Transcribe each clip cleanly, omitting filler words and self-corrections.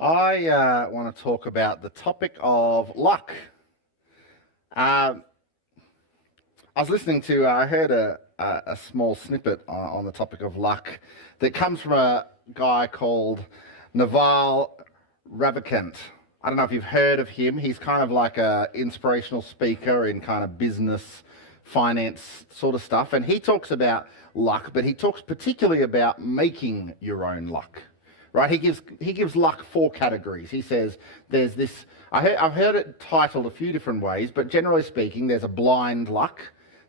I want to talk about the topic of luck. I was listening to, I heard a small snippet on the topic of luck that comes from a guy called Naval Ravikant. I don't know if you've heard of him. He's kind of like an inspirational speaker in kind of business, finance sort of stuff. And he talks about luck, but he talks particularly about making your own luck. Right, he gives luck 4 categories. He says there's this. I've heard it titled a few different ways, but generally speaking, there's a blind luck.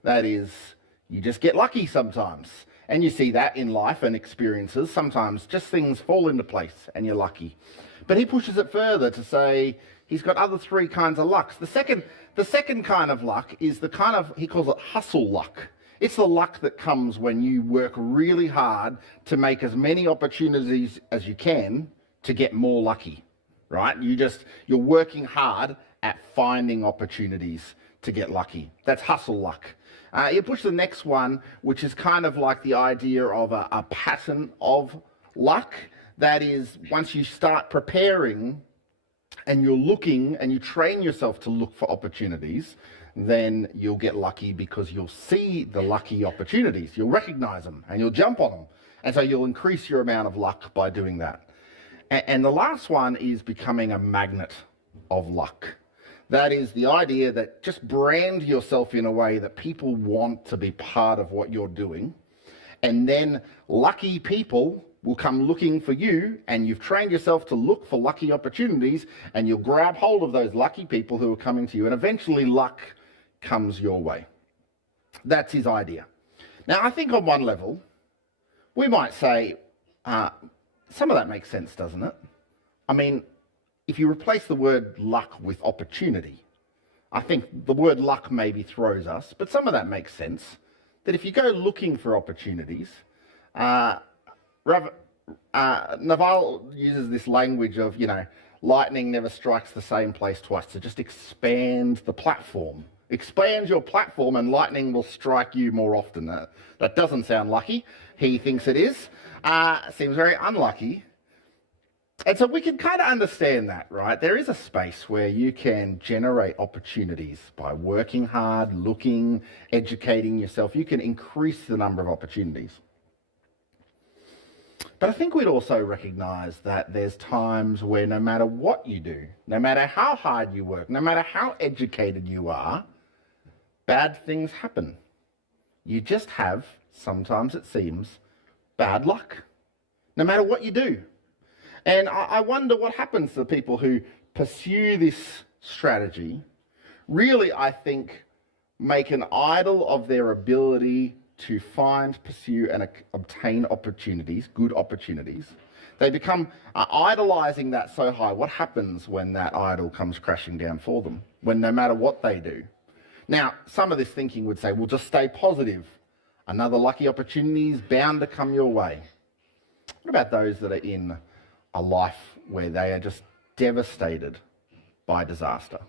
That is, you just get lucky sometimes, and you see that in life and experiences. Sometimes just things fall into place, and you're lucky. But he pushes it further to say he's got other 3 kinds of lucks. The second kind of luck is the kind of, he calls it hustle luck. It's the luck that comes when you work really hard to make as many opportunities as you can to get more lucky, right? You're working hard at finding opportunities to get lucky. That's hustle luck. You push the next one, which is kind of like the idea of a pattern of luck. That is, once you start preparing and you're looking and you train yourself to look for opportunities, then you'll get lucky because you'll see the lucky opportunities. You'll recognize them and you'll jump on them. And so you'll increase your amount of luck by doing that. And the last one is becoming a magnet of luck. That is the idea that just brand yourself in a way that people want to be part of what you're doing. And then lucky people will come looking for you, and you've trained yourself to look for lucky opportunities, and you'll grab hold of those lucky people who are coming to you, and eventually luck comes your way. That's his idea. Now, I think on one level, we might say, some of that makes sense, doesn't it? I mean, if you replace the word luck with opportunity, I think the word luck maybe throws us, but some of that makes sense. That if you go looking for opportunities, Naval uses this language of, lightning never strikes the same place twice. So just expand the platform. Expand your platform and lightning will strike you more often. That doesn't sound lucky. He thinks it is. Seems very unlucky. And so we can kind of understand that, right? There is a space where you can generate opportunities by working hard, looking, educating yourself. You can increase the number of opportunities. But I think we'd also recognise that there's times where no matter what you do, no matter how hard you work, no matter how educated you are, bad things happen. You just have, sometimes it seems, bad luck, no matter what you do. And I wonder what happens to the people who pursue this strategy, really, I think, make an idol of their ability to find, pursue, and obtain opportunities, good opportunities. They become idolizing that so high. What happens when that idol comes crashing down for them? When no matter what they do? Now, some of this thinking would say, well, just stay positive. Another lucky opportunity is bound to come your way. What about those that are in a life where they are just devastated by disaster?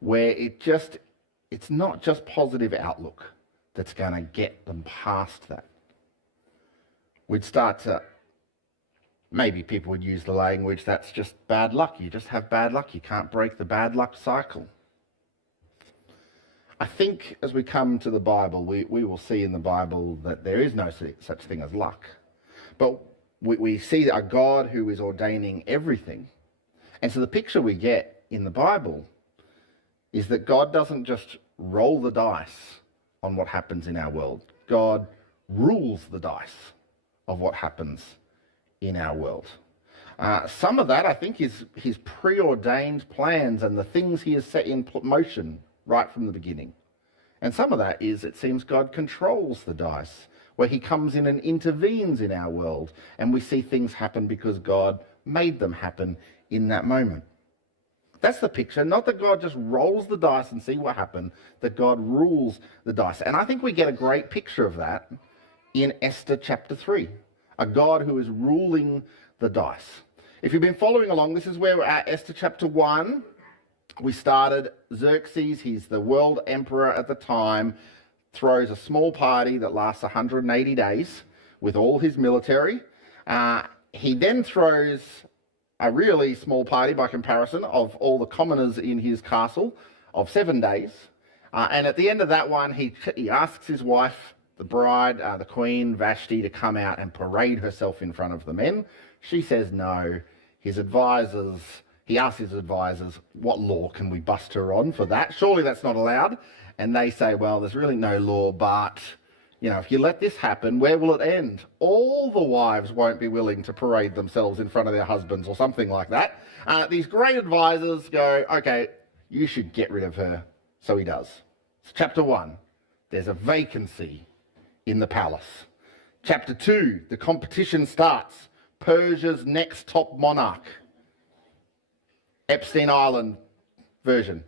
Where it's not just positive outlook that's going to get them past that. We'd start to, maybe people would use the language, that's just bad luck. You just have bad luck. You can't break the bad luck cycle. I think as we come to the Bible, we will see in the Bible that there is no such thing as luck. But we see a God who is ordaining everything. And so the picture we get in the Bible is that God doesn't just roll the dice on what happens in our world. God rules the dice of what happens in our world. Some of that, I think, is his preordained plans and the things he has set in motion right from the beginning. And some of that is, it seems, God controls the dice, where he comes in and intervenes in our world, and we see things happen because God made them happen in that moment. That's the picture, not that God just rolls the dice and see what happens, that God rules the dice. And I think we get a great picture of that in Esther chapter 3, a God who is ruling the dice. If you've been following along, this is where we're at, Esther chapter 1. We started, Xerxes, he's the world emperor at the time, throws a small party that lasts 180 days with all his military. He then throws a really small party by comparison of all the commoners in his castle of 7 days. And at the end of that one, he asks his wife, the bride, the queen, Vashti, to come out and parade herself in front of the men. She says no. He asks his advisors, what law can we bust her on for that? Surely that's not allowed. And they say, well, there's really no law, but, if you let this happen, where will it end? All the wives won't be willing to parade themselves in front of their husbands or something like that. These great advisors go, okay, you should get rid of her. So he does. So chapter 1, there's a vacancy in the palace. Chapter 2, the competition starts. Persia's next top monarch. Epstein Island version,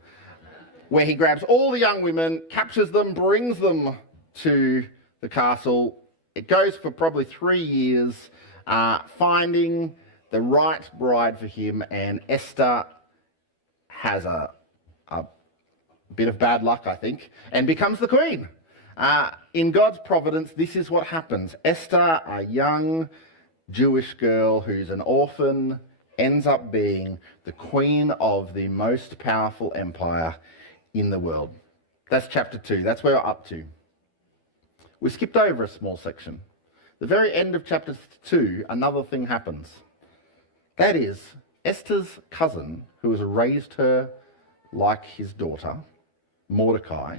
where he grabs all the young women, captures them, brings them to the castle. It goes for probably 3 years, finding the right bride for him, and Esther has a bit of bad luck, I think, and becomes the queen. In God's providence, this is what happens. Esther, a young Jewish girl who's an orphan, ends up being the queen of the most powerful empire in the world. That's chapter 2. That's where we're up to. We skipped over a small section. The very end of chapter 2, another thing happens. That is, Esther's cousin, who has raised her like his daughter, Mordecai,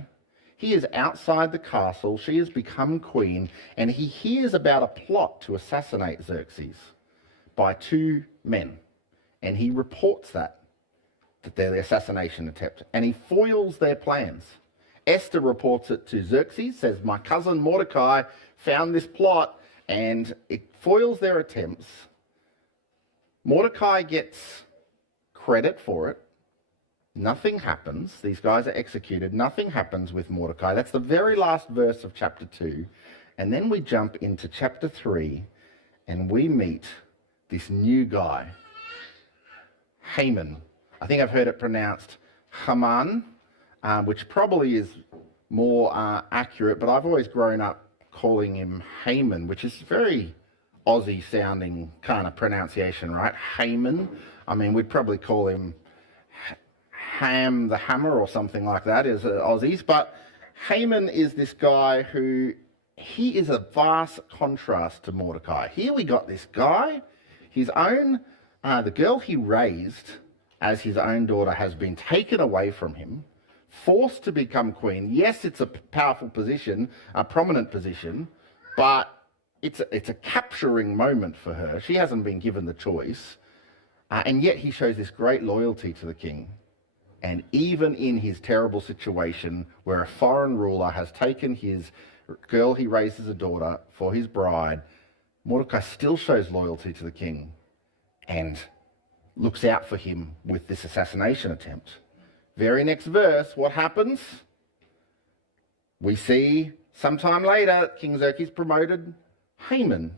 he is outside the castle. She has become queen, and he hears about a plot to assassinate Xerxes by 2 men. And he reports that they're the assassination attempt, and he foils their plans. Esther reports it to Xerxes, says, my cousin Mordecai found this plot, and it foils their attempts. Mordecai gets credit for it. Nothing happens. These guys are executed. Nothing happens with Mordecai. That's the very last verse of chapter 2. And then we jump into chapter 3, and we meet this new guy, Haman. I think I've heard it pronounced Haman, which probably is more accurate, but I've always grown up calling him Haman, which is very Aussie sounding kind of pronunciation, right? Haman. I mean, we'd probably call him Ham the Hammer or something like that as Aussies, but Haman is this guy who, he is a vast contrast to Mordecai. Here we got this guy, his own the girl he raised as his own daughter has been taken away from him, forced to become queen. Yes, it's a powerful position, a prominent position, but it's a capturing moment for her. She hasn't been given the choice, and yet he shows this great loyalty to the king. And even in his terrible situation, where a foreign ruler has taken his girl he raised as a daughter for his bride, Mordecai still shows loyalty to the king and looks out for him with this assassination attempt. Very next verse, what happens? We see sometime later, King Xerxes promoted Haman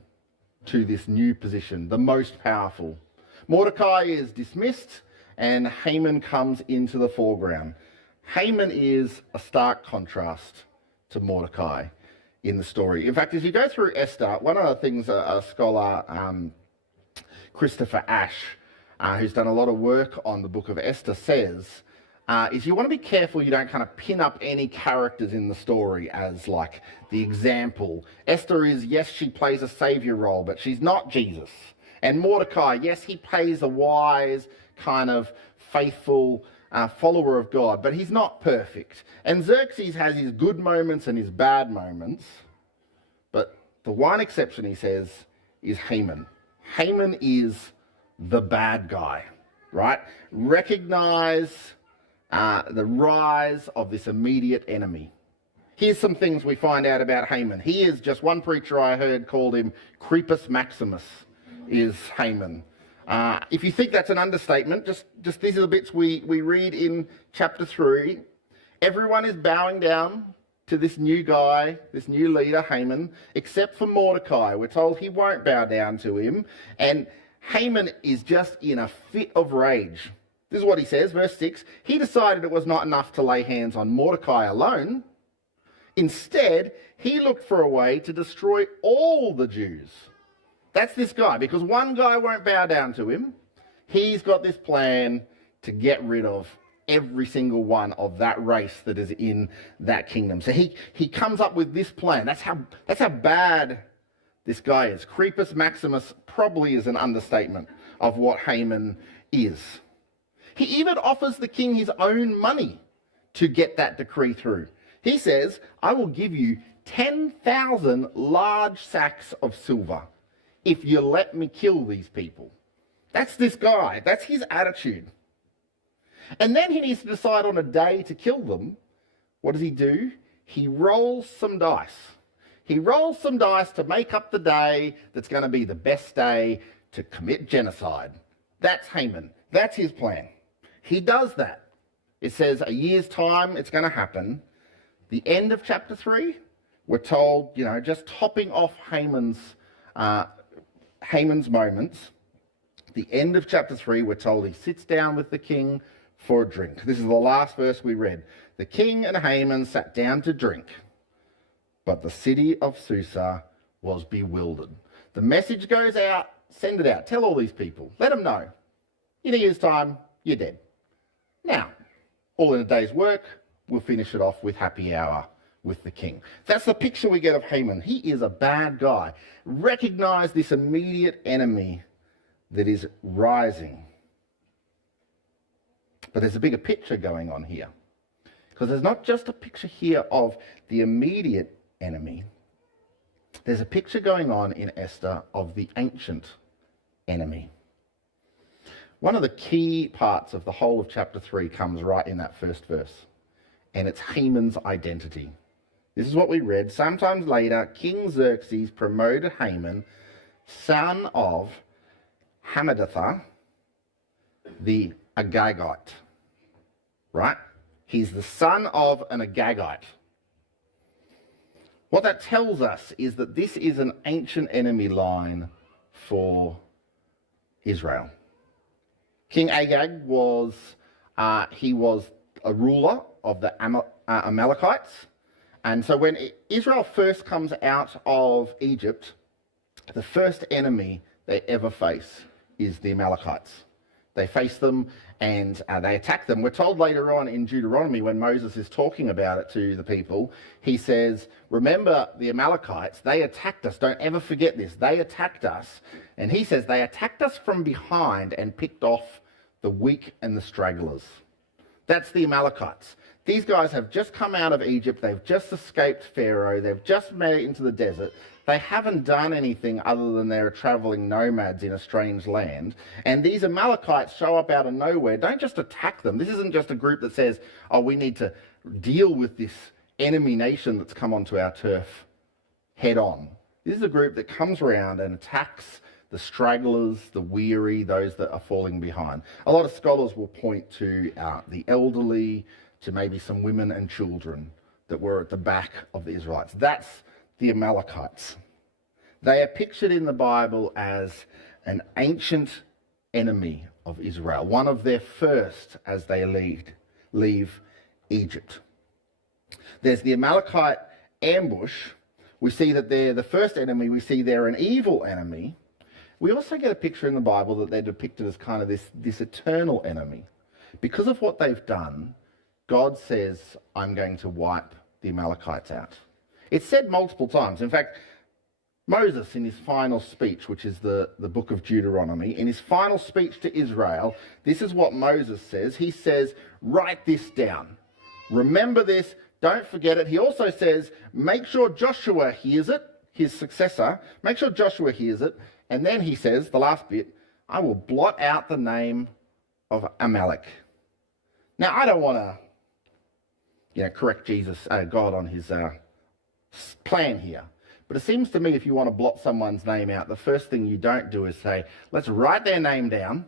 to this new position, the most powerful. Mordecai is dismissed, and Haman comes into the foreground. Haman is a stark contrast to Mordecai in the story. In fact, as you go through Esther, one of the things a scholar, Christopher Ash, who's done a lot of work on the book of Esther, says is you want to be careful you don't kind of pin up any characters in the story as like the example. Esther is, yes, she plays a saviour role, but she's not Jesus. And Mordecai, yes, he plays a wise, kind of faithful follower of God, but he's not perfect. And Xerxes has his good moments and his bad moments, but the one exception, he says, is Haman. Haman is the bad guy, right? Recognize the rise of this immediate enemy. Here's some things we find out about Haman. He is, just one preacher I heard called him Creepus Maximus, is Haman. If you think that's an understatement, just these are the bits we read in chapter 3. Everyone is bowing down to this new guy, this new leader, Haman, except for Mordecai. We're told he won't bow down to him. And Haman is just in a fit of rage. This is what he says, verse 6. He decided it was not enough to lay hands on Mordecai alone. Instead, he looked for a way to destroy all the Jews. That's this guy, because one guy won't bow down to him. He's got this plan to get rid of every single one of that race that is in that kingdom. So he comes up with this plan. That's how bad this guy is. Creepus Maximus probably is an understatement of what Haman is. He even offers the king his own money to get that decree through. He says, I will give you 10,000 large sacks of silver if you let me kill these people. That's this guy. That's his attitude. And then he needs to decide on a day to kill them. What does he do? He rolls some dice. He rolls some dice to make up the day that's going to be the best day to commit genocide. That's Haman. That's his plan. He does that. It says a year's time it's going to happen. The end of chapter 3, we're told, just topping off Haman's moments. The end of chapter 3, we're told he sits down with the king for a drink. This is the last verse we read. The king and Haman sat down to drink, but the city of Susa was bewildered. The message goes out, send it out, tell all these people, let them know. In a year's time, you're dead. Now, all in a day's work, we'll finish it off with happy hour with the king. That's the picture we get of Haman. He is a bad guy. Recognize this immediate enemy that is rising. But there's a bigger picture going on here. Because there's not just a picture here of the immediate enemy. There's a picture going on in Esther of the ancient enemy. One of the key parts of the whole of chapter 3 comes right in that first verse. And it's Haman's identity. This is what we read. Sometimes later, King Xerxes promoted Haman, son of Hammedatha, the Agagite. Right? He's the son of an Agagite. What that tells us is that this is an ancient enemy line for Israel. King Agag was a ruler of the Amalekites. And so when Israel first comes out of Egypt, the first enemy they ever face is the Amalekites. They face them and they attack them. We're told later on in Deuteronomy, when Moses is talking about it to the people, he says, remember the Amalekites, they attacked us. Don't ever forget this. They attacked us. And he says they attacked us from behind and picked off the weak and the stragglers. That's the Amalekites. These guys have just come out of Egypt. They've just escaped Pharaoh. They've just made it into the desert. They haven't done anything other than they're traveling nomads in a strange land. And these Amalekites show up out of nowhere. Don't just attack them. This isn't just a group that says, oh, we need to deal with this enemy nation that's come onto our turf head on. This is a group that comes around and attacks the stragglers, the weary, those that are falling behind. A lot of scholars will point to the elderly, to maybe some women and children that were at the back of the Israelites. That's the Amalekites. They are pictured in the Bible as an ancient enemy of Israel, one of their first as they leave Egypt. There's the Amalekite ambush. We see that they're the first enemy. We see they're an evil enemy. We also get a picture in the Bible that they're depicted as kind of this eternal enemy. Because of what they've done, God says, I'm going to wipe the Amalekites out. It's said multiple times. In fact, Moses, in his final speech, which is the book of Deuteronomy, in his final speech to Israel, this is what Moses says. He says, write this down. Remember this. Don't forget it. He also says, make sure Joshua hears it, his successor. Make sure Joshua hears it. And then he says, the last bit, I will blot out the name of Amalek. Now, I don't want to correct God on his plan here. But it seems to me if you want to blot someone's name out, the first thing you don't do is say, let's write their name down.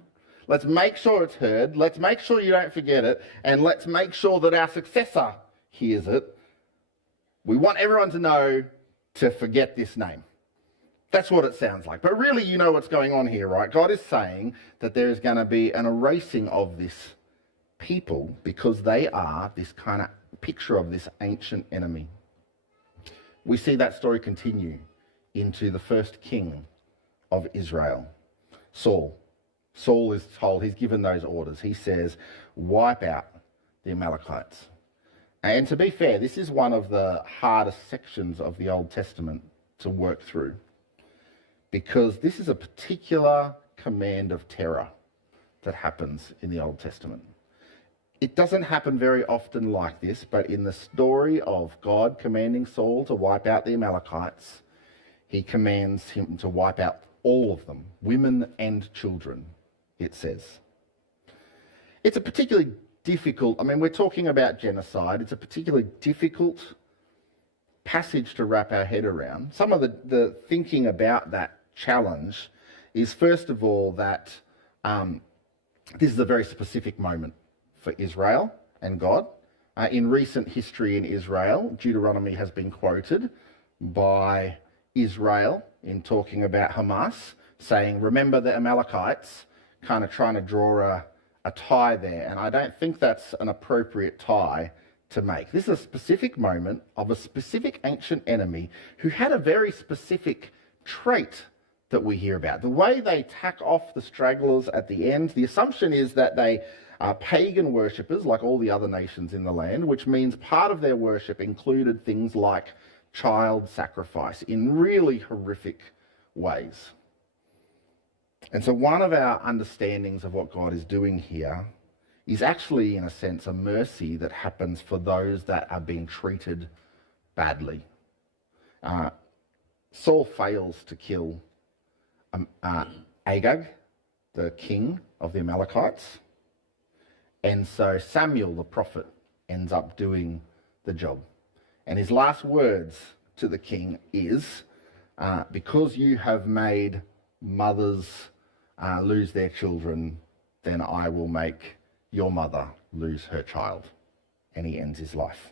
Let's make sure it's heard. Let's make sure you don't forget it. And let's make sure that our successor hears it. We want everyone to know to forget this name. That's what it sounds like. But really, you know what's going on here, right? God is saying that there is going to be an erasing of this people because they are this kind of picture of this ancient enemy. We see that story continue into the first king of Israel, Saul. Saul is told, he's given those orders. He says, wipe out the Amalekites. And to be fair, this is one of the hardest sections of the Old Testament to work through, because this is a particular command of terror that happens in the Old Testament. It doesn't happen very often like this, but in the story of God commanding Saul to wipe out the Amalekites, he commands him to wipe out all of them, women and children, it says. It's a particularly difficult, we're talking about genocide. It's a particularly difficult passage to wrap our head around. Some of the thinking about that challenge is, first of all, that this is a very specific moment for Israel and God. In recent history in Israel, Deuteronomy has been quoted by Israel in talking about Hamas, saying, remember the Amalekites, kind of trying to draw a tie there. And I don't think that's an appropriate tie to make. This is a specific moment of a specific ancient enemy who had a very specific trait that we hear about. The way they tack off the stragglers at the end, the assumption is that they are pagan worshippers like all the other nations in the land, which means part of their worship included things like child sacrifice in really horrific ways. And so one of our understandings of what God is doing here is actually, in a sense, a mercy that happens for those that are being treated badly. Saul fails to kill Agag, the king of the Amalekites, and so Samuel, the prophet, ends up doing the job. And his last words to the king is, because you have made mothers lose their children, then I will make your mother lose her child. And he ends his life.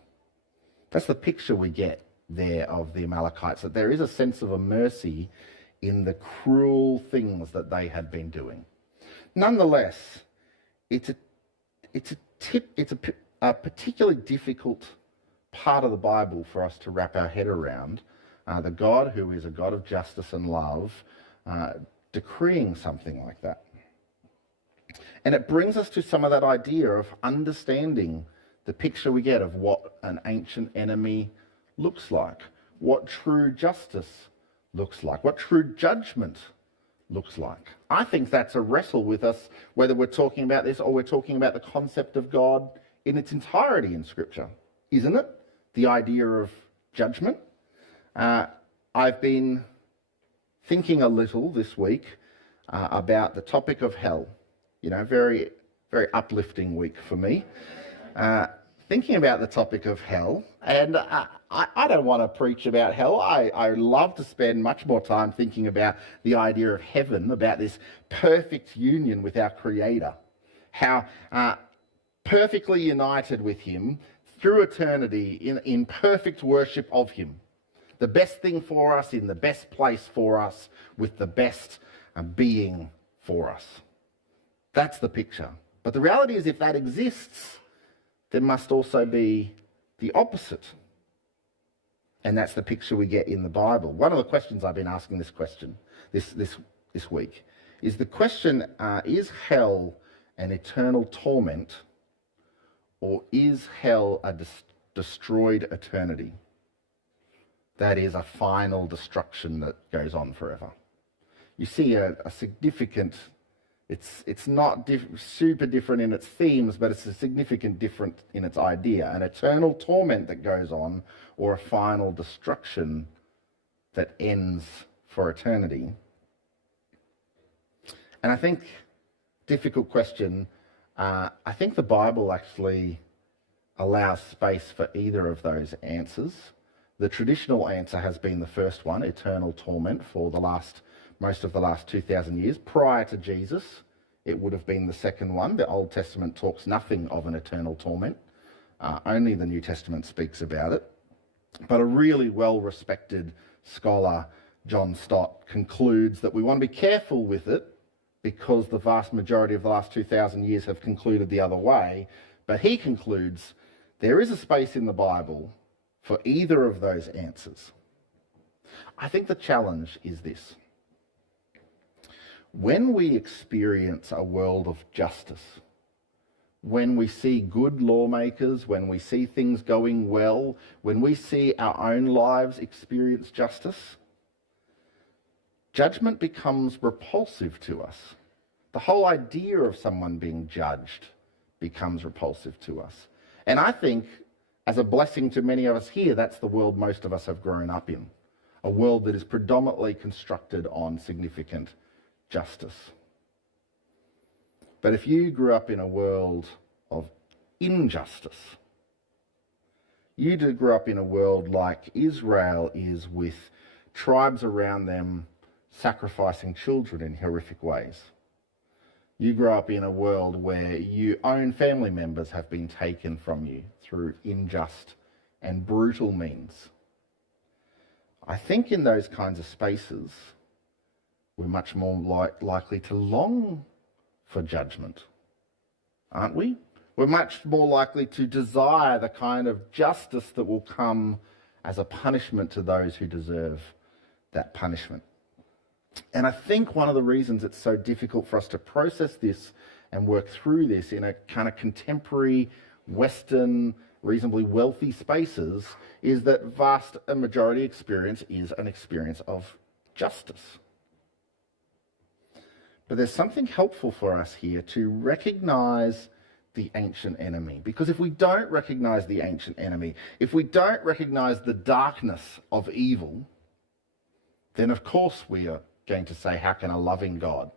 That's the picture we get there of the Amalekites, that there is a sense of a mercy in the cruel things that they had been doing. Nonetheless, it's a particularly difficult part of the Bible for us to wrap our head around. The God who is a God of justice and love decreeing something like that. And it brings us to some of that idea of understanding the picture we get of what an ancient enemy looks like, what true justice looks like, what true judgment looks like. I think that's a wrestle with us, whether we're talking about this or we're talking about the concept of God in its entirety in Scripture, isn't it? The idea of judgment. I've been thinking a little this week about the topic of hell. Very, very uplifting week for me. Thinking about the topic of hell, and I don't want to preach about hell. I love to spend much more time thinking about the idea of heaven, about this perfect union with our Creator, how perfectly united with Him through eternity in perfect worship of Him. The best thing for us, in the best place for us, with the best being for us. That's the picture. But the reality is, if that exists, there must also be the opposite. And that's the picture we get in the Bible. One of the questions I've been asking this week is the question, is hell an eternal torment, or is hell a destroyed eternity? That is a final destruction that goes on forever. You see a significant, it's not super different in its themes, but it's a significant different in its idea. An eternal torment that goes on, or a final destruction that ends for eternity. And I think, difficult question, I think the Bible actually allows space for either of those answers. The traditional answer has been the first one, eternal torment, for most of the last 2,000 years. Prior to Jesus, it would have been the second one. The Old Testament talks nothing of an eternal torment. Only the New Testament speaks about it. But a really well-respected scholar, John Stott, concludes that we want to be careful with it because the vast majority of the last 2,000 years have concluded the other way. But he concludes there is a space in the Bible for either of those answers. I think the challenge is this. When we experience a world of justice, when we see good lawmakers, when we see things going well, when we see our own lives experience justice, judgment becomes repulsive to us. The whole idea of someone being judged becomes repulsive to us. And I think, as a blessing to many of us here, that's the world most of us have grown up in. A world that is predominantly constructed on significant justice. But if you grew up in a world of injustice, you did grow up in a world like Israel is, with tribes around them sacrificing children in horrific ways. You grow up in a world where your own family members have been taken from you through unjust and brutal means. I think in those kinds of spaces, we're much more likely to long for judgment, aren't we? We're much more likely to desire the kind of justice that will come as a punishment to those who deserve that punishment. And I think one of the reasons it's so difficult for us to process this and work through this in a kind of contemporary, Western, reasonably wealthy spaces is that vast a majority experience is an experience of justice. But there's something helpful for us here to recognize the ancient enemy. Because if we don't recognize the ancient enemy, if we don't recognize the darkness of evil, then of course we are going to say, how can a loving God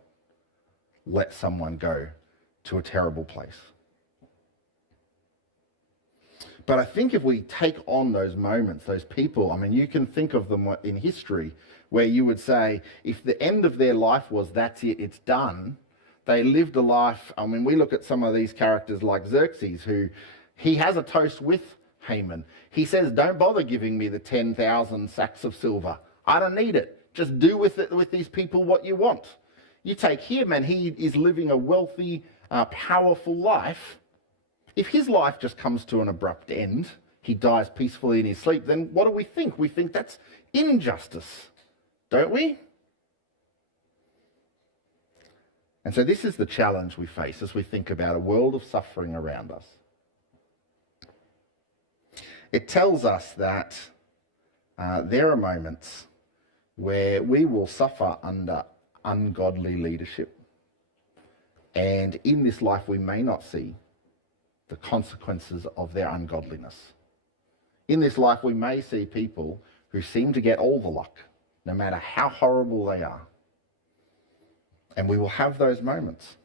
let someone go to a terrible place? But I think if we take on those moments, those people, I mean, you can think of them in history where you would say, if the end of their life was, that's it, it's done, they lived a life. I mean, we look at some of these characters like Xerxes, who he has a toast with Haman. He says, don't bother giving me the 10,000 sacks of silver. I don't need it. Just do with these people what you want. You take him and he is living a wealthy, powerful life. If his life just comes to an abrupt end, he dies peacefully in his sleep, then what do we think? We think that's injustice, don't we? And so this is the challenge we face as we think about a world of suffering around us. It tells us that there are moments where we will suffer under ungodly leadership. And in this life, we may not see the consequences of their ungodliness. In this life, we may see people who seem to get all the luck, no matter how horrible they are. And we will have those moments.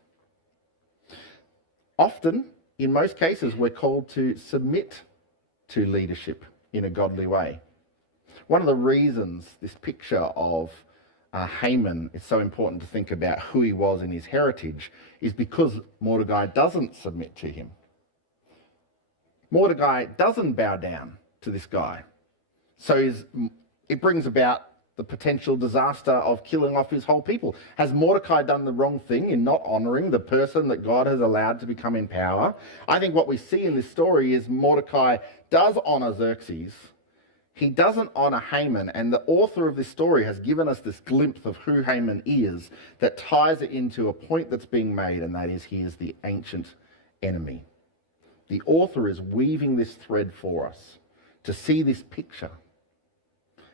Often, in most cases, we're called to submit to leadership in a godly way. One of the reasons this picture of Haman is so important to think about who he was in his heritage is because Mordecai doesn't submit to him. Mordecai doesn't bow down to this guy. So it brings about the potential disaster of killing off his whole people. Has Mordecai done the wrong thing in not honouring the person that God has allowed to become in power? I think what we see in this story is Mordecai does honour Xerxes. He doesn't honour Haman, and the author of this story has given us this glimpse of who Haman is that ties it into a point that's being made, and that is he is the ancient enemy. The author is weaving this thread for us to see this picture.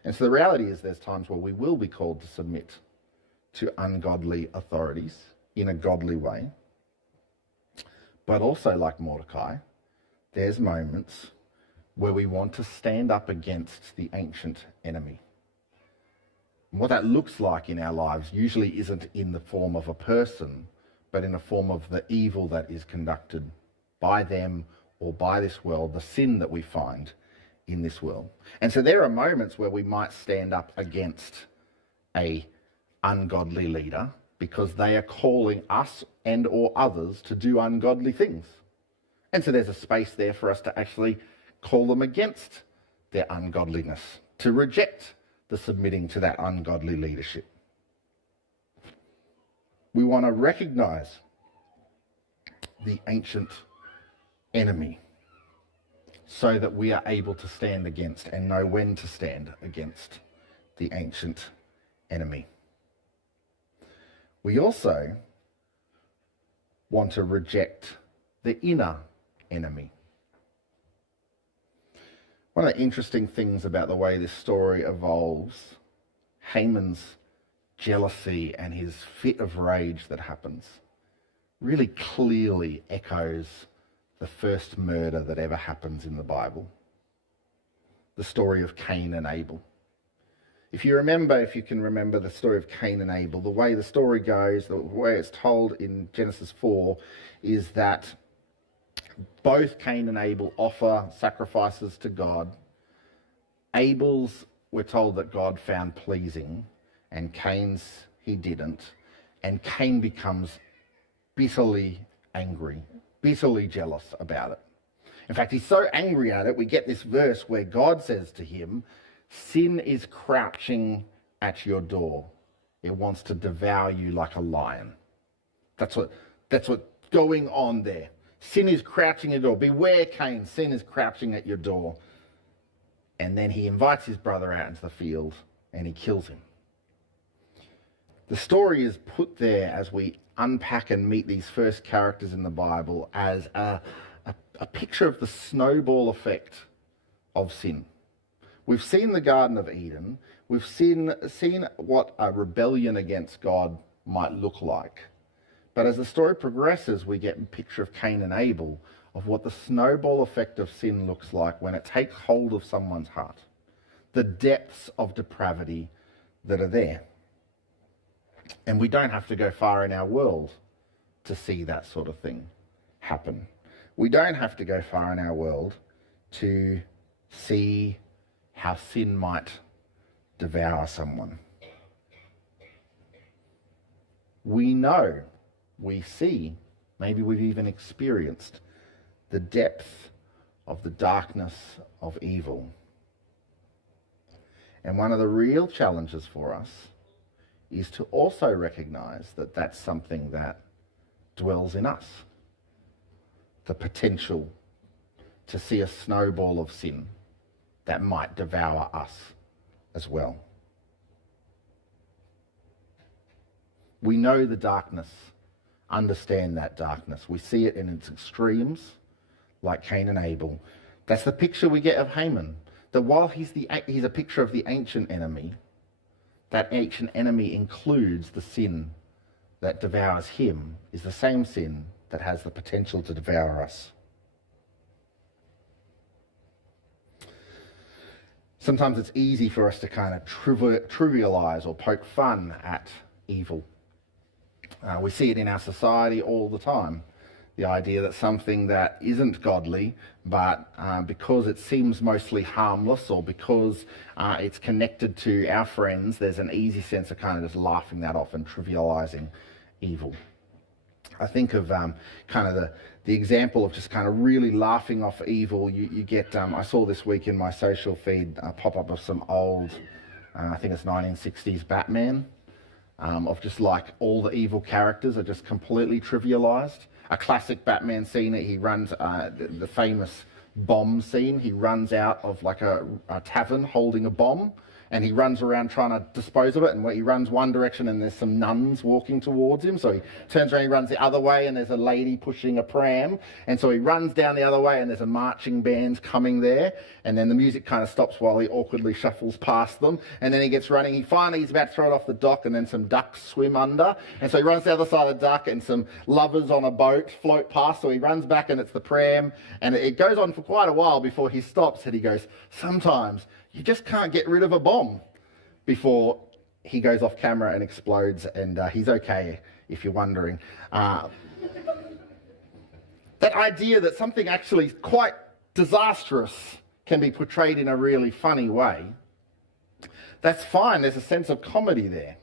And so the reality is there's times where we will be called to submit to ungodly authorities in a godly way. But also, like Mordecai, there's moments where we want to stand up against the ancient enemy. And what that looks like in our lives usually isn't in the form of a person, but in a form of the evil that is conducted by them or by this world, the sin that we find in this world. And so there are moments where we might stand up against a ungodly leader because they are calling us and or others to do ungodly things. And so there's a space there for us to actually call them against their ungodliness, to reject the submitting to that ungodly leadership. We want to recognize the ancient enemy so that we are able to stand against and know when to stand against the ancient enemy. we also want to reject the inner enemy. One of the interesting things about the way this story evolves, Haman's jealousy and his fit of rage that happens really clearly echoes the first murder that ever happens in the Bible, the story of Cain and Abel. If you can remember the story of Cain and Abel, the way the story goes, the way it's told in Genesis 4, is that both Cain and Abel offer sacrifices to God. Abel's, we're told that God found pleasing, and Cain's he didn't. And Cain becomes bitterly angry, bitterly jealous about it. In fact, he's so angry at it, we get this verse where God says to him, "Sin is crouching at your door. It wants to devour you like a lion." That's what's going on there. Sin is crouching at your door. Beware, Cain, sin is crouching at your door. And then he invites his brother out into the field and he kills him. The story is put there as we unpack and meet these first characters in the Bible as a picture of the snowball effect of sin. We've seen the Garden of Eden. We've seen what a rebellion against God might look like. But as the story progresses, we get a picture of Cain and Abel, of what the snowball effect of sin looks like when it takes hold of someone's heart. The depths of depravity that are there. And we don't have to go far in our world to see that sort of thing happen. We don't have to go far in our world to see how sin might devour someone. We know, we see, maybe we've even experienced the depth of the darkness of evil. And one of the real challenges for us is to also recognize that that's something that dwells in us. The potential to see a snowball of sin that might devour us as well. We know the darkness, understand that darkness. We see it in its extremes, like Cain and Abel. That's the picture we get of Haman, that while he's a picture of the ancient enemy, that ancient enemy includes the sin that devours him, is the same sin that has the potential to devour us. Sometimes it's easy for us to kind of trivialize or poke fun at evil. We see it in our society all the time. The idea that something that isn't godly, but because it seems mostly harmless or because it's connected to our friends, there's an easy sense of kind of just laughing that off and trivializing evil. I think of kind of the example of just kind of really laughing off evil. You get, I saw this week in my social feed a pop-up of some old, I think it's 1960s Batman, of just like all the evil characters are just completely trivialized. A classic Batman scene, he runs, the famous bomb scene, he runs out of like a tavern holding a bomb, and he runs around trying to dispose of it, and he runs one direction and there's some nuns walking towards him, so he turns around, he runs the other way, and there's a lady pushing a pram, and so he runs down the other way and there's a marching band coming there, and then the music kind of stops while he awkwardly shuffles past them, and then he gets running, he's about to throw it off the dock, and then some ducks swim under, and so he runs to the other side of the dock, and some lovers on a boat float past, so he runs back and it's the pram, and it goes on for quite a while before he stops, and he goes, sometimes you just can't get rid of a bomb, before he goes off camera and explodes, and he's okay, if you're wondering. That idea that something actually quite disastrous can be portrayed in a really funny way, that's fine, there's a sense of comedy there.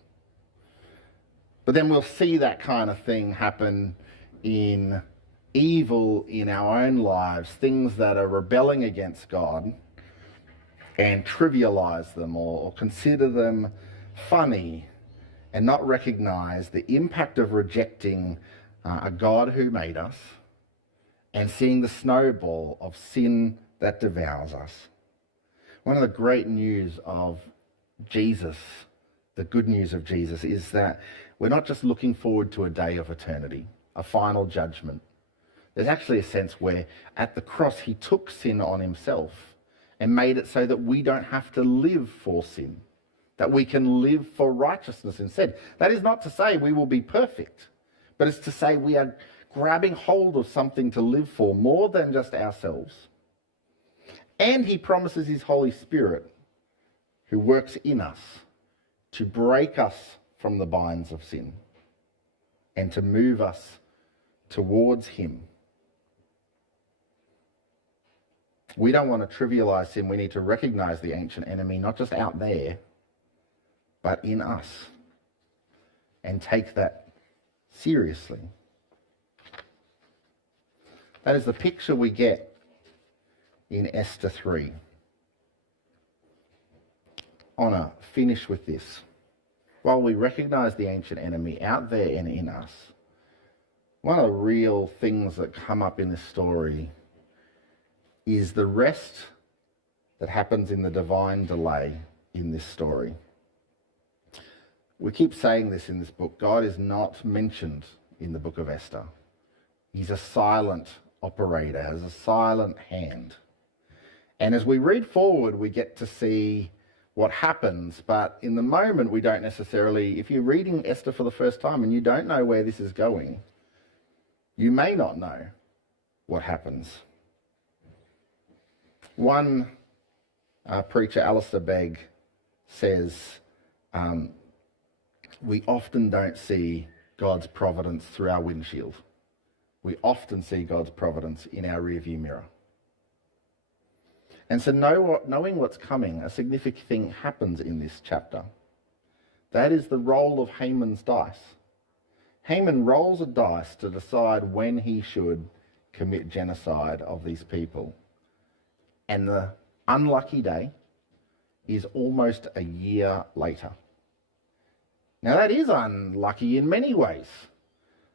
But then we'll see that kind of thing happen in evil in our own lives, things that are rebelling against God, and trivialize them or consider them funny and not recognize the impact of rejecting a God who made us and seeing the snowball of sin that devours us. One of the great news of Jesus, the good news of Jesus, is that We're not just looking forward to a day of eternity, a final judgment. There's actually a sense where at the cross he took sin on himself and made it so that we don't have to live for sin, that we can live for righteousness instead. That is not to say we will be perfect, but it's to say we are grabbing hold of something to live for more than just ourselves. And he promises his Holy Spirit, who works in us, to break us from the binds of sin and to move us towards him. We don't want to trivialize sin. We need to recognize the ancient enemy, not just out there, but in us, and take that seriously. That is the picture we get in Esther 3. I want to finish with this. While we recognize the ancient enemy out there and in us, one of the real things that come up in this story is the rest that happens in the divine delay in this story. We keep saying this in this book. God is not mentioned in the book of Esther. He's a silent operator, has a silent hand. And as we read forward, we get to see what happens, but in the moment we don't necessarily, if you're reading Esther for the first time and you don't know where this is going, you may not know what happens. One preacher, Alistair Begg, says, we often don't see God's providence through our windshield. We often see God's providence in our rearview mirror. And so knowing what's coming, a significant thing happens in this chapter. That is the roll of Haman's dice. Haman rolls a dice to decide when he should commit genocide of these people. And the unlucky day is almost a year later. Now that is unlucky in many ways.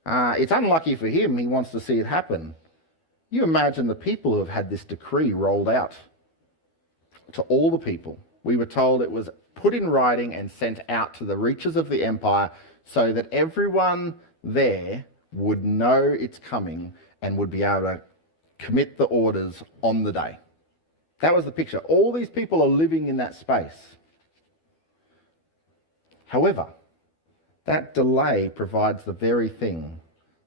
It's unlucky for him. He wants to see it happen. You imagine the people who have had this decree rolled out to all the people. We were told it was put in writing and sent out to the reaches of the empire so that everyone there would know it's coming and would be able to commit the orders on the day. That was the picture. All these people are living in that space. However, that delay provides the very thing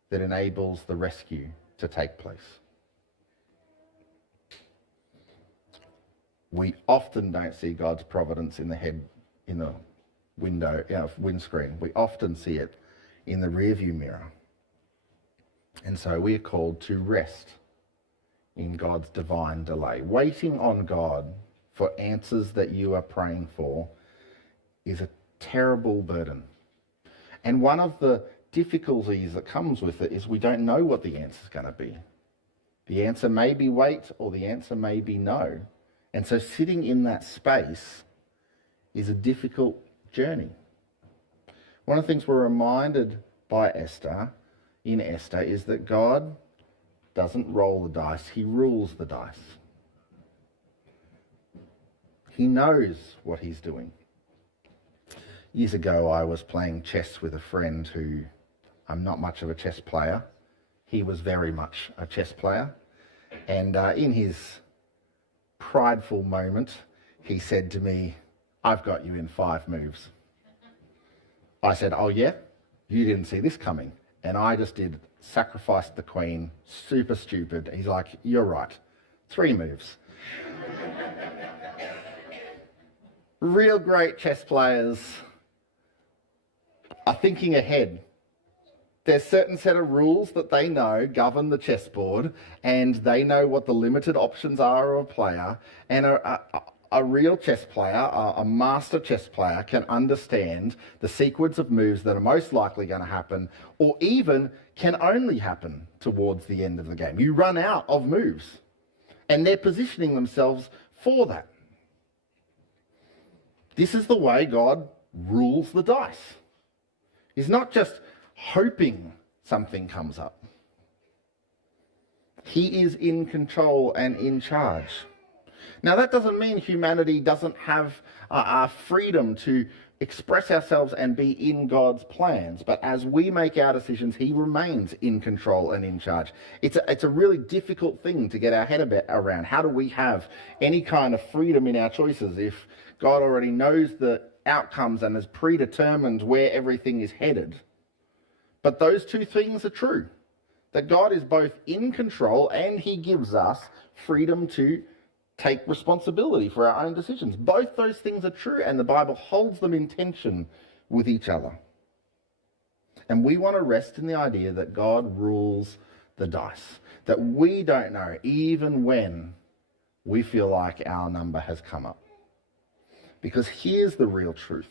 that enables the rescue to take place. We often don't see God's providence in the windscreen. We often see it in the rearview mirror. And so we are called to rest in God's divine delay. Waiting on God for answers that you are praying for is a terrible burden. And one of the difficulties that comes with it is we don't know what the answer is going to be. The answer may be wait, or the answer may be no. And so sitting in that space is a difficult journey. One of the things we're reminded by Esther, in Esther, is that God doesn't roll the dice, he rules the dice. He knows what he's doing. Years ago, I was playing chess with a friend who, I'm not much of a chess player. He was very much a chess player. And in his prideful moment, he said to me, "I've got you in 5 moves." I said, "Oh yeah? You didn't see this coming." And I just did sacrificed the queen, super stupid. He's like, "You're right, 3 moves." Real great chess players are thinking ahead. There's a certain set of rules that they know govern the chessboard, and they know what the limited options are of a player. And a real chess player, a master chess player, can understand the sequence of moves that are most likely going to happen, or even can only happen towards the end of the game. You run out of moves, and they're positioning themselves for that. This is the way God rules the dice. He's not just hoping something comes up. He is in control and in charge. Now that doesn't mean humanity doesn't have freedom to express ourselves and be in God's plans. But as we make our decisions, he remains in control and in charge. It's a really difficult thing to get our head around. How do we have any kind of freedom in our choices if God already knows the outcomes and has predetermined where everything is headed? But those two things are true. That God is both in control and he gives us freedom to take responsibility for our own decisions. Both those things are true, and the Bible holds them in tension with each other. And we want to rest in the idea that God rules the dice, that we don't know even when we feel like our number has come up. Because here's the real truth.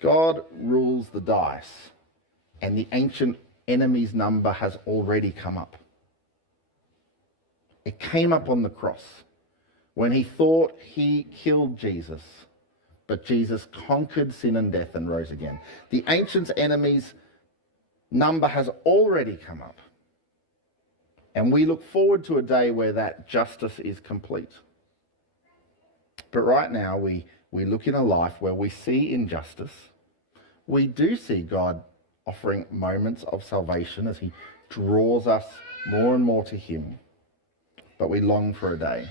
God rules the dice, and the ancient enemy's number has already come up. It came up on the cross when he thought he killed Jesus, but Jesus conquered sin and death and rose again. The ancient enemy's number has already come up, and we look forward to a day where that justice is complete. But right now we look in a life where we see injustice. We do see God offering moments of salvation as he draws us more and more to him. But we long for a day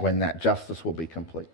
when that justice will be complete.